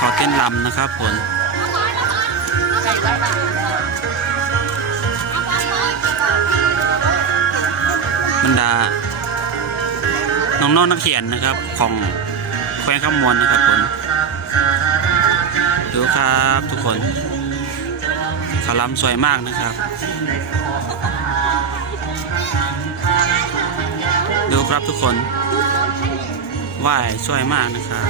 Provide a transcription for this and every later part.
ขอเต้นรำนะครับผมบรรดาน้องๆนักเขียนนะครับของแขวงคำมวลนะครับผมดูครับทุกคนเขารำสวยมากนะครับดูครับทุกคนว่ายสวยมากนะครับ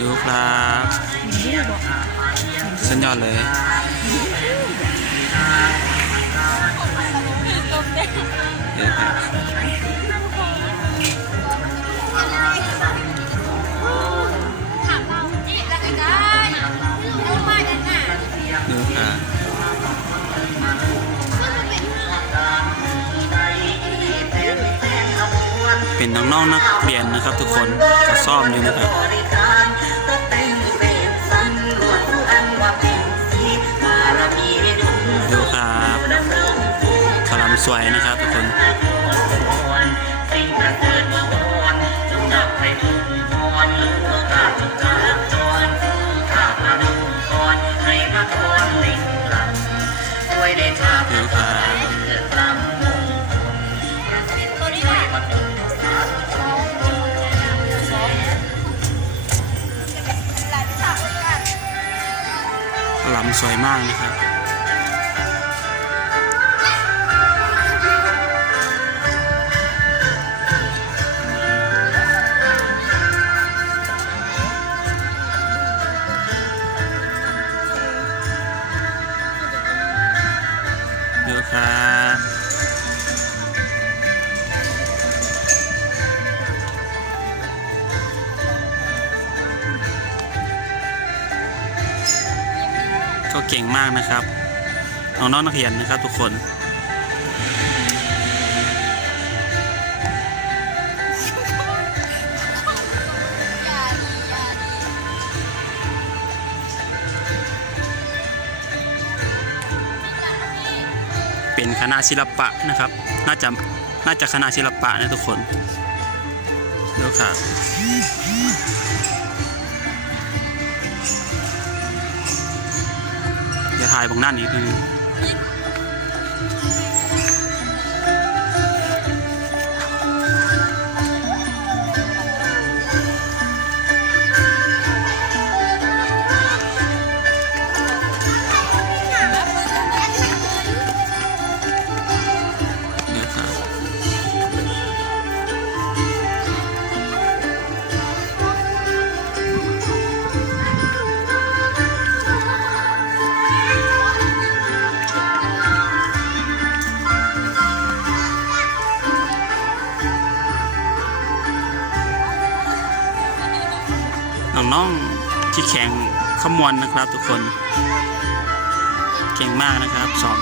ดูครับสุดยอดเลยเดี๋ยวครับดูครับเป็นน้องๆนักเรียนนะครับทุกคนเขาซ้อมอยู่นะครับดูครับเขารำสวยนะครับทุกคนดูครับรำสวยมากนะครับดูครับก็เก่งมากนะครับน้องๆนักเรียนนะครับทุกคนเป็นคณะศิลปะนะครับน่าจะคณะศิลปะนะทุกคนดูครับจะถ่ายบางด้านนี้นึงน้องๆที่แข่งขมวลนะครับทุกคนเก่งมากนะครับสอน